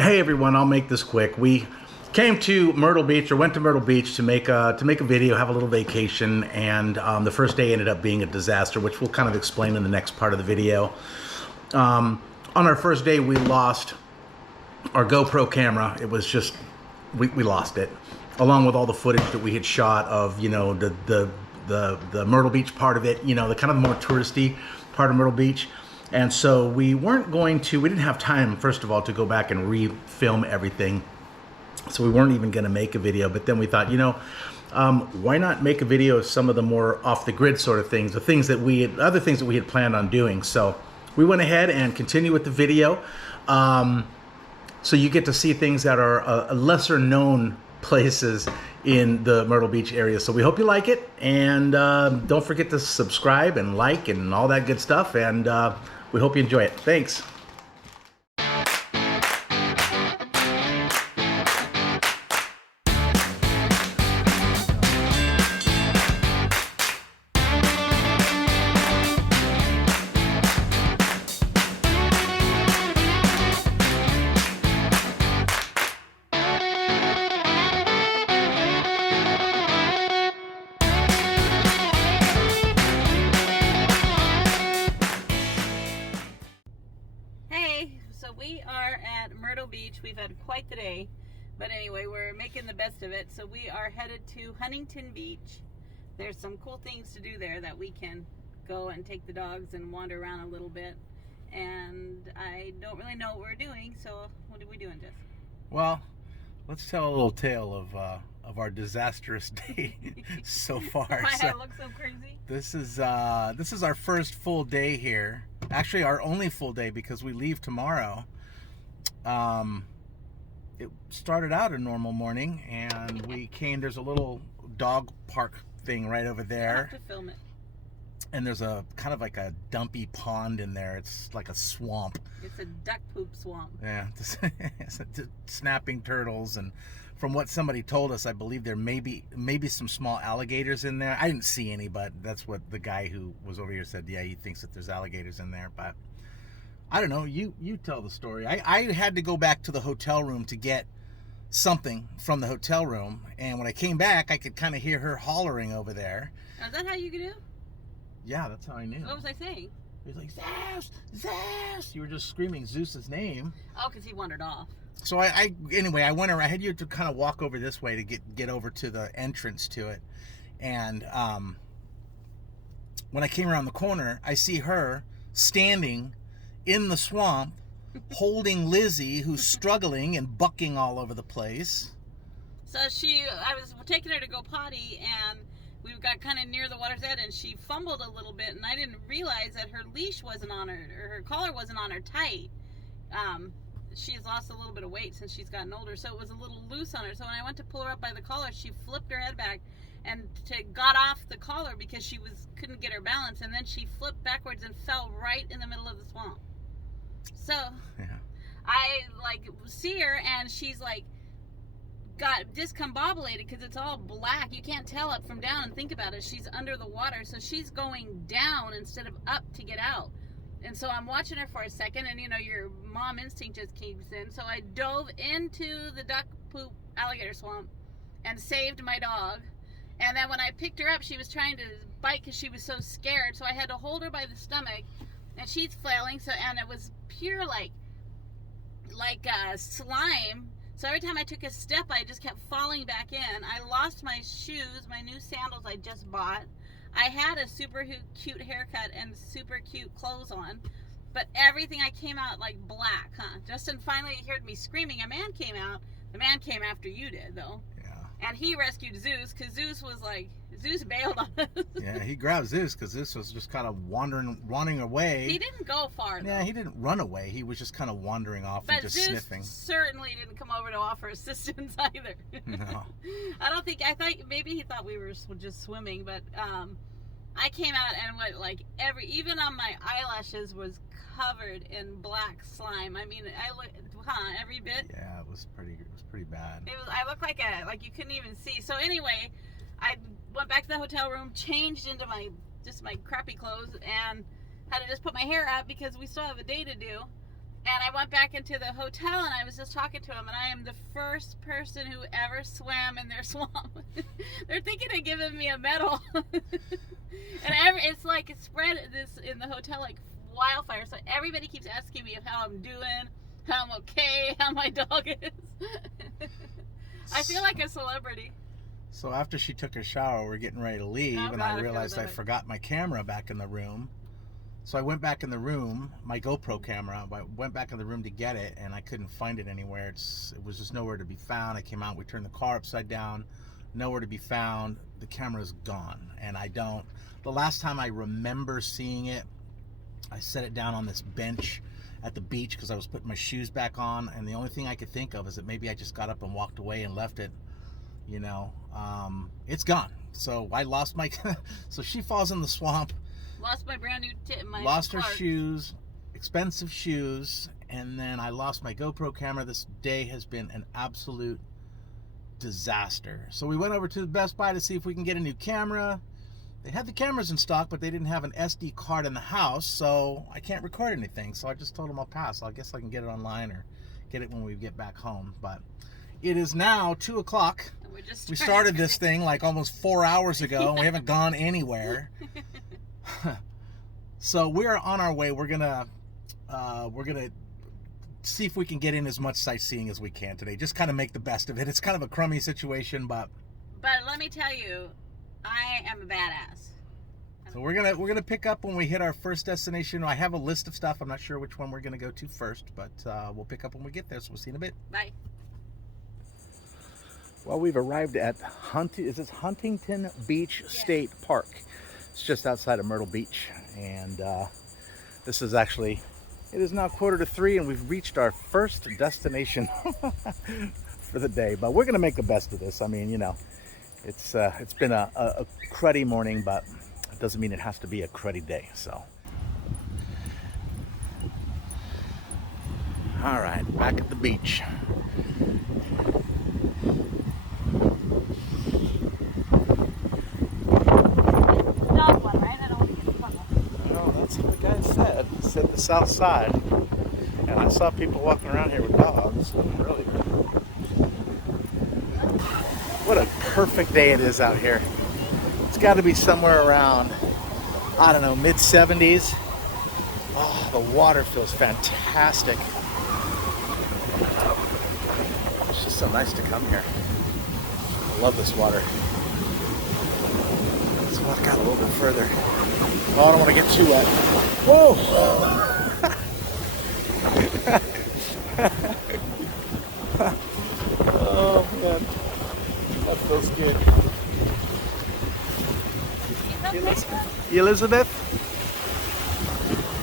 Hey everyone, I'll make this quick. We came to Myrtle Beach, or went to Myrtle Beach to make a video, have a little vacation, and the first day ended up being a disaster, which we'll kind of explain in the next part of the video. On our first day, we lost our GoPro camera. It was just we lost it, along with all the footage that we had shot of the Myrtle Beach part of it, the kind of more touristy part of Myrtle Beach. And so we didn't have time, first of all, to go back and re-film everything. So we weren't even going to make a video. But then we thought, why not make a video of some of the more off-the-grid sort of things, other things that we had planned on doing. So we went ahead and continued with the video. So you get to see things that are lesser known places in the Myrtle Beach area. So we hope you like it. And don't forget to subscribe and like and all that good stuff. And we hope you enjoy it. Thanks. So we are at Myrtle Beach. We've had quite the day, but anyway, we're making the best of it. So we are headed to Huntington Beach. There's some cool things to do there that we can go and take the dogs and wander around a little bit. And I don't really know what we're doing, so what are we doing, Jess? Well, let's tell a little tale of our disastrous day so far. Why I look so crazy? This is our first full day here. Actually, our only full day because we leave tomorrow. It started out a normal morning, and we came. There's a little dog park thing right over there. I have to film it. And there's a kind of like a dumpy pond in there. It's like a swamp. It's a duck poop swamp. Yeah, snapping turtles, and from what somebody told us, I believe there may be some small alligators in there. I didn't see any, but that's what the guy who was over here said. Yeah, he thinks that there's alligators in there, but I don't know. You tell the story. I had to go back to the hotel room to get something from the hotel room, and when I came back, I could kind of hear her hollering over there. Now, is that how you do? Yeah, that's how I knew. What was I saying? He was like, Zeus, Zeus. You were just screaming Zeus's name. Oh, because he wandered off. So I went around. I had you to kind of walk over this way to get over to the entrance to it. And when I came around the corner, I see her standing in the swamp, holding Lizzie, who's struggling and bucking all over the place. So I was taking her to go potty, and we got kind of near the water's edge, and she fumbled a little bit, and I didn't realize that her leash wasn't on her, or her collar wasn't on her tight. She's lost a little bit of weight since she's gotten older, so it was a little loose on her. So when I went to pull her up by the collar, she flipped her head back and got off the collar because she couldn't get her balance, and then she flipped backwards and fell right in the middle of the swamp. So yeah. I see her, and she's got discombobulated because it's all black. You can't tell up from down, and think about it. She's under the water, so she's going down instead of up to get out. And so I'm watching her for a second, and your mom instinct just kicks in. So I dove into the duck poop alligator swamp and saved my dog. And then when I picked her up, she was trying to bite because she was so scared. So I had to hold her by the stomach, and she's flailing. And it was pure slime. So every time I took a step, I just kept falling back in. I lost my shoes, my new sandals I just bought. I had a super cute haircut and super cute clothes on, but everything I came out like black, huh? Justin finally heard me screaming. A man came out. The man came after you did, though. Yeah. And he rescued Zeus, because Zeus bailed on us. Yeah, he grabbed Zeus because Zeus was just kind of wandering away. He didn't go far, though. Yeah, he didn't run away. He was just kind of wandering off and just sniffing. But Zeus certainly didn't come over to offer assistance either. No. I thought maybe he thought we were just swimming, but I came out and even on my eyelashes was covered in black slime. I mean, every bit. Yeah, it was pretty bad. I looked like you couldn't even see. So anyway, I went back to the hotel room, changed into my crappy clothes, and had to just put my hair up because we still have a day to do. And I went back into the hotel and I was just talking to him, and I am the first person who ever swam in their swamp. They're thinking of giving me a medal. It's like it's spread this in the hotel like wildfire. So everybody keeps asking me how I'm doing, how I'm okay, how my dog is. I feel like a celebrity. So after she took her shower, we're getting ready to leave, Oh, and God, I realized I forgot my camera back in the room. So I went back in the room, my GoPro camera, I went back in the room to get it, and I couldn't find it anywhere. It was just nowhere to be found. I came out, we turned the car upside down, nowhere to be found. The camera's gone, and the last time I remember seeing it, I set it down on this bench at the beach because I was putting my shoes back on, and the only thing I could think of is that maybe I just got up and walked away and left it. You know, it's gone. So I lost my, so she falls in the swamp. Lost my brand new lost her shoes, expensive shoes, and then I lost my GoPro camera. This day has been an absolute disaster. So we went over to the Best Buy to see if we can get a new camera. They had the cameras in stock, but they didn't have an SD card in the house, so I can't record anything. So I just told them I'll pass. I guess I can get it online or get it when we get back home. But it is now 2 o'clock. We started this thing like almost 4 hours ago, and we haven't gone anywhere. So we're on our way. We're gonna see if we can get in as much sightseeing as we can today. Just kind of make the best of it. It's kind of a crummy situation, but let me tell you, I am a badass. So we're gonna pick up when we hit our first destination. I have a list of stuff. I'm not sure which one we're gonna go to first, but we'll pick up when we get there. So we'll see you in a bit. Bye. Well, we've arrived at Huntington Beach State Park. It's just outside of Myrtle Beach, and this is actually, it is now 2:45, and we've reached our first destination for the day. But we're gonna make the best of this. I mean, you know, it's been a cruddy morning, but it doesn't mean it has to be a cruddy day. So, all right, back at the beach. Said the south side, and I saw people walking around here with dogs earlier. What a perfect day it is out here. It's got to be somewhere around, I don't know, mid-70s. Oh, the water feels fantastic. It's just so nice to come here. I love this water. Let's walk out a little bit further. Oh, I don't want to get too wet. Whoa! Oh, man. That feels good. Elizabeth?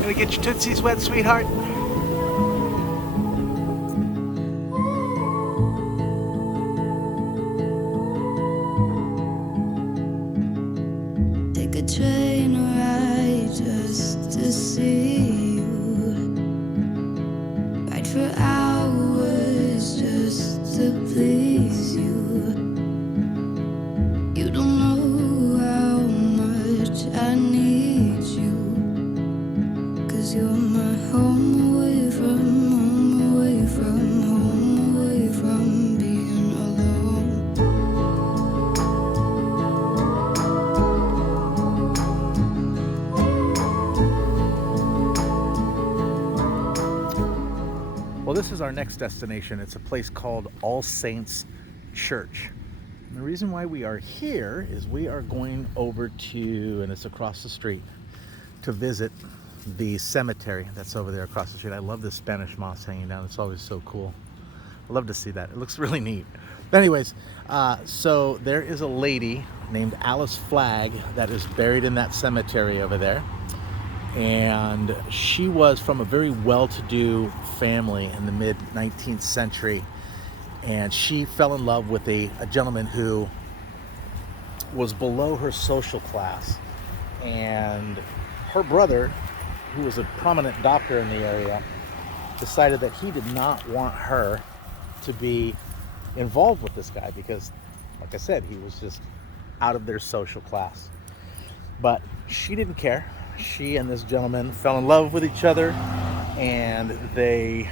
Gonna get your tootsies wet, sweetheart? Take a train ride just to see you. Ride for hours just to please you. You don't know how much I need you. 'Cause you're my home away from home, away from home, away from being alone. Well, this is our next destination. It's a place called All Saints Church. And the reason why we are here is we are going over to, and it's across the street, to visit the cemetery that's over there across the street. I love this Spanish moss hanging down. It's always so cool. I love to see that. It looks really neat. But anyways, so there is a lady named Alice Flagg that is buried in that cemetery over there. And she was from a very well-to-do family in the mid-19th century. And she fell in love with a gentleman who was below her social class. And her brother, who was a prominent doctor in the area, decided that he did not want her to be involved with this guy because, like I said, he was just out of their social class. But she didn't care. She and this gentleman fell in love with each other, and they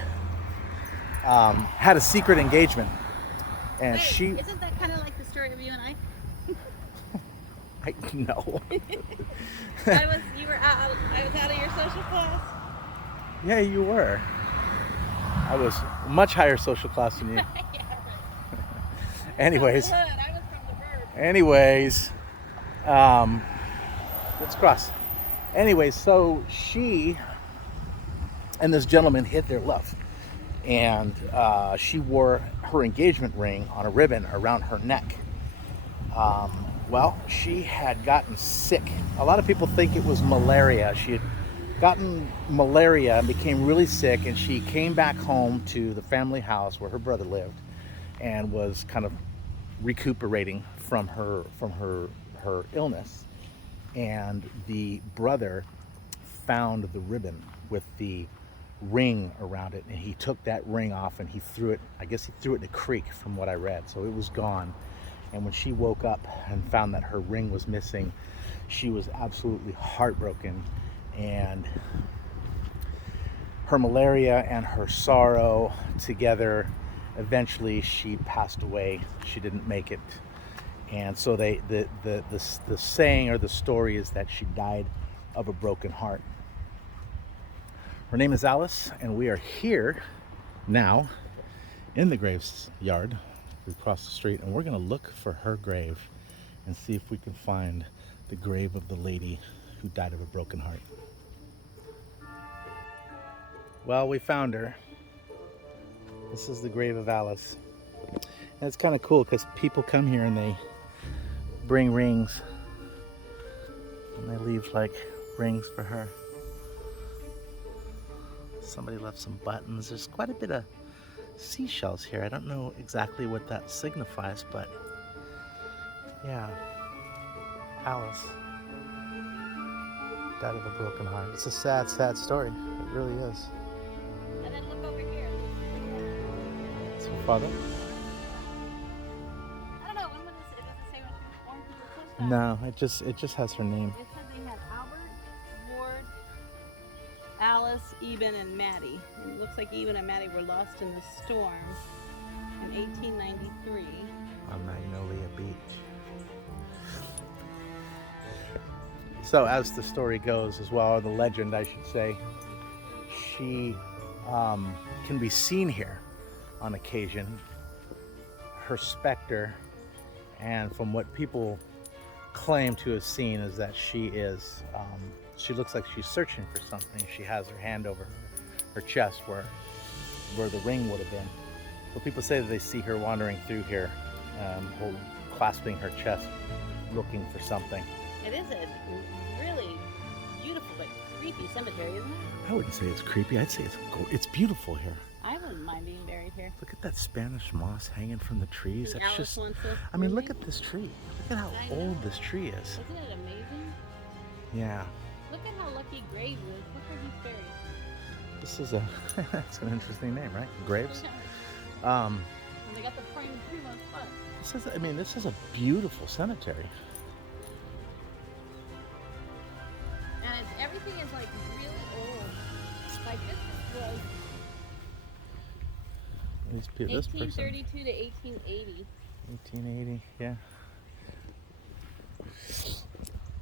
had a secret engagement. And Wait, she, isn't that kind of like the story of you and I? I know. You were out. I was out of your social class. Yeah, you were. I was much higher social class than you. Yeah, right. Anyways, I was from the verb. anyways, let's cross. Anyways, so she and this gentleman hid their love, and she wore her engagement ring on a ribbon around her neck. Well, she had gotten sick. A lot of people think it was malaria. She had gotten malaria and became really sick, and she came back home to the family house where her brother lived and was kind of recuperating from her illness. And the brother found the ribbon with the ring around it, and he took that ring off and he threw it, I guess he threw it in a creek from what I read, so it was gone. And when she woke up and found that her ring was missing, she was absolutely heartbroken, and her malaria and her sorrow together, eventually she passed away. She didn't make it. And so the saying or the story is that she died of a broken heart. Her name is Alice, and we are here now in the graveyard. We crossed the street, and we're going to look for her grave and see if we can find the grave of the lady who died of a broken heart. Well, we found her. This is the grave of Alice. And it's kind of cool because people come here and they bring rings, and they leave like rings for her. Somebody left some buttons. There's quite a bit of seashells here. I don't know exactly what that signifies, but yeah, Alice died of a broken heart. It's a sad, sad story. It really is. And then look over here. It's her father? I don't know. When was this? It doesn't say when she was born. Because it says that. No, it just has her name. It said they had Albert, Ward, Alice, Eben, and Maddie. And it looks like Eben and Maddie were lost in the storm in 1893. On Magnolia Beach. So as the story goes as well, or the legend I should say, she can be seen here on occasion, her specter, and from what people claim to have seen is that she looks like she's searching for something. She has her hand over her chest where the ring would have been. So people say that they see her wandering through here, clasping her chest, looking for something. It is a really beautiful but creepy cemetery, isn't it? I wouldn't say it's creepy. I'd say it's beautiful here. I wouldn't mind being buried here. Look at that Spanish moss hanging from the trees. And That's Alice just, wants us I mean, moving. look at this tree. Look at how I know. old this tree is. Isn't it amazing? Yeah. Look at how lucky Graves is. Look where he's buried. This is that's an interesting name, right? Graves. And they got the prime primo spot. This is a beautiful cemetery. And everything is like really old. Like this was This person. 1832 to 1880. 1880, yeah.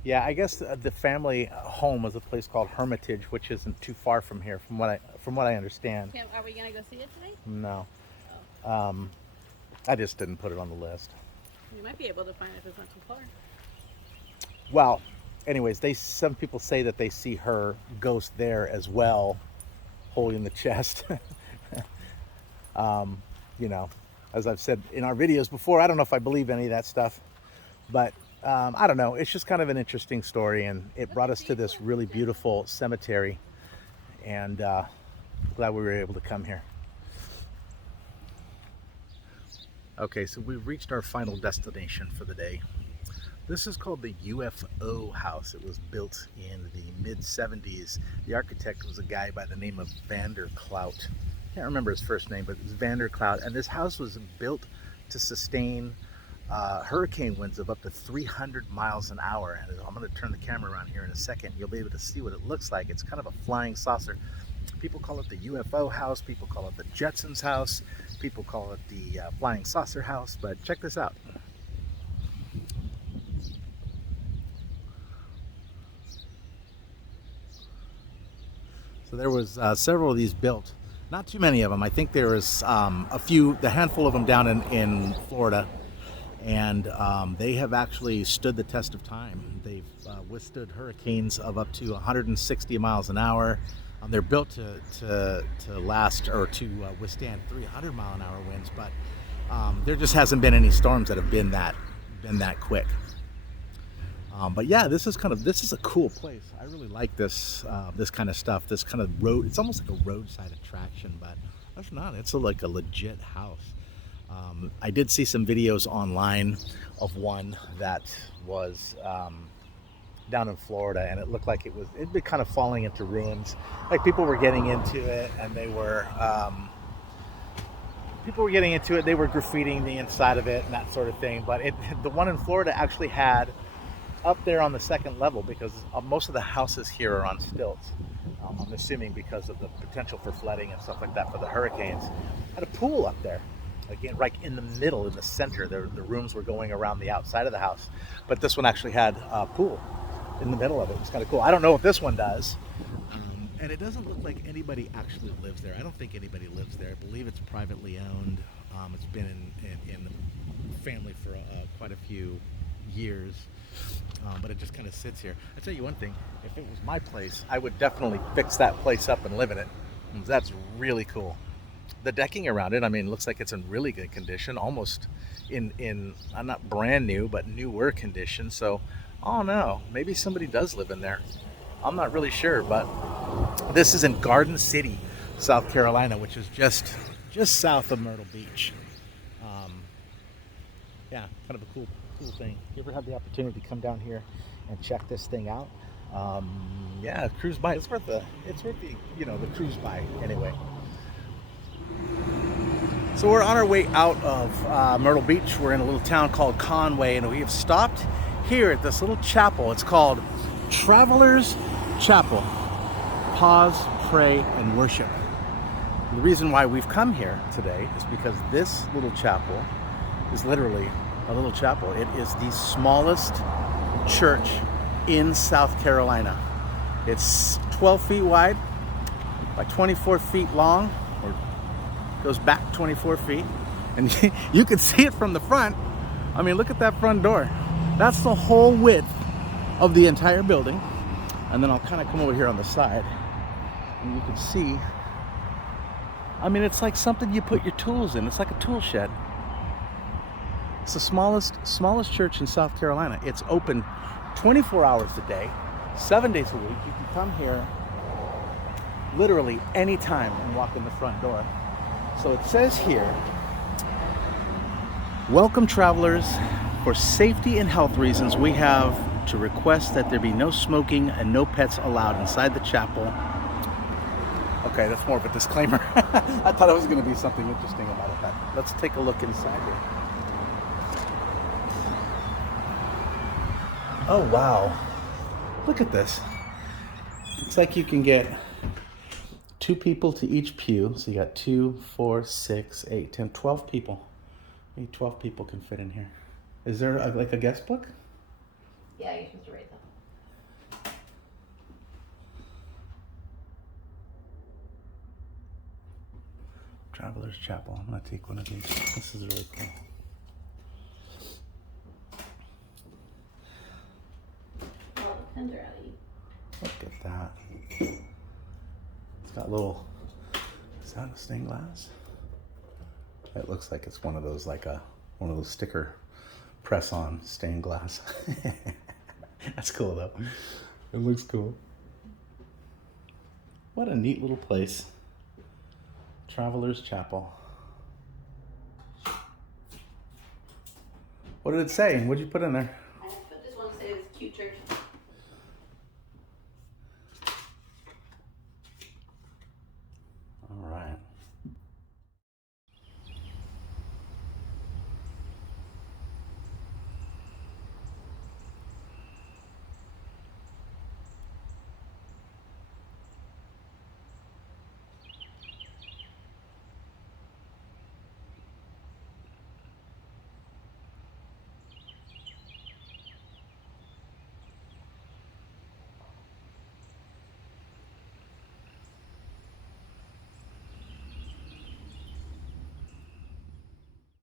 Yeah, I guess the family home was a place called Hermitage, which isn't too far from here, from what I understand. Are we gonna go see it today? No. I just didn't put it on the list. You might be able to find it if it's not too far. Well, anyways, some people say that they see her ghost there as well, holding the chest. As I've said in our videos before, I don't know if I believe any of that stuff, but I don't know. It's just kind of an interesting story, and it brought us to this really beautiful cemetery, and glad we were able to come here. Okay, so we've reached our final destination for the day. This is called the UFO House. It was built in the mid-70s. The architect was a guy by the name of Vanderclout. Can't remember his first name, but it was Vanderclout. And this house was built to sustain hurricane winds of up to 300 miles an hour. And I'm going to turn the camera around here in a second. You'll be able to see what it looks like. It's kind of a flying saucer. People call it the UFO house, people call it the Jetsons house, people call it the flying saucer house, but check this out. So there was several of these built. Not too many of them. I think there was the handful of them down in Florida, and they have actually stood the test of time. They've withstood hurricanes of up to 160 miles an hour. They're built to last or to withstand 300-mile-an-hour winds, but there just hasn't been any storms that have been that quick. But yeah, this is a cool place. I really like this kind of stuff. This kind of road. It's almost like a roadside attraction, but that's not. It's like a legit house. I did see some videos online of one that was down in Florida, and it looked like it'd been kind of falling into ruins. Like people were getting into it, and they were They were graffitiing the inside of it and that sort of thing. But the one in Florida actually had up there on the second level, because most of the houses here are on stilts. I'm assuming because of the potential for flooding and stuff like that for the hurricanes. Had a pool up there, again, right in the middle, in the center. The rooms were going around the outside of the house, but this one actually had a pool in the middle of it. It was kind of cool. I don't know if this one does. And it doesn't look like anybody actually lives there. I don't think anybody lives there. I believe it's privately owned. It's been in the family for quite a few years. But it just kind of sits here. I tell you one thing, if it was my place, I would definitely fix that place up and live in it. That's really cool. The decking around it, I mean, looks like it's in really good condition, almost in not brand new, but newer condition. So, I don't know, maybe somebody does live in there. I'm not really sure, but this is in Garden City, South Carolina, which is just south of Myrtle Beach. Yeah, kind of a cool thing. If you ever have the opportunity to come down here and check this thing out, yeah, cruise by. It's worth the the cruise by anyway. So we're on our way out of Myrtle Beach. We're in a little town called Conway, and we have stopped here at this little chapel. It's called Travelers Chapel. Pause, pray, and worship. The reason why we've come here today is because this little chapel is literally a little chapel. It is the smallest church in South Carolina. It's 12 feet wide by 24 feet long, or goes back 24 feet. And you can see it from the front. I mean, look at that front door. That's the whole width of the entire building. And then I'll kind of come over here on the side, and you can see, I mean, it's like something you put your tools in. It's like a tool shed. It's the smallest church in South Carolina. It's open 24 hours a day, 7 days a week. You can come here literally any time and walk in the front door. So it says here, welcome travelers. For safety and health reasons, we have to request that there be no smoking and no pets allowed inside the chapel. Okay, that's more of a disclaimer. I thought it was going to be something interesting about it, but let's take a look inside here. Oh, wow. Look at this. It's like you can get 2 people to each pew. So you got 2, 4, 6, 8, 10, 12 people. Maybe 12 people can fit in here. Is there like a guest book? Yeah, you're supposed to write that. Travelers Chapel. I'm going to take one of these. This is really cool. Well, the pins are out of you. Look at that. It's got little, is that a stained glass? It looks like it's one of those, like one of those sticker press-on stained glass. That's cool though. It looks cool. What a neat little place. Travelers Chapel. What did it say? What did you put in there? I just want to say this cute church.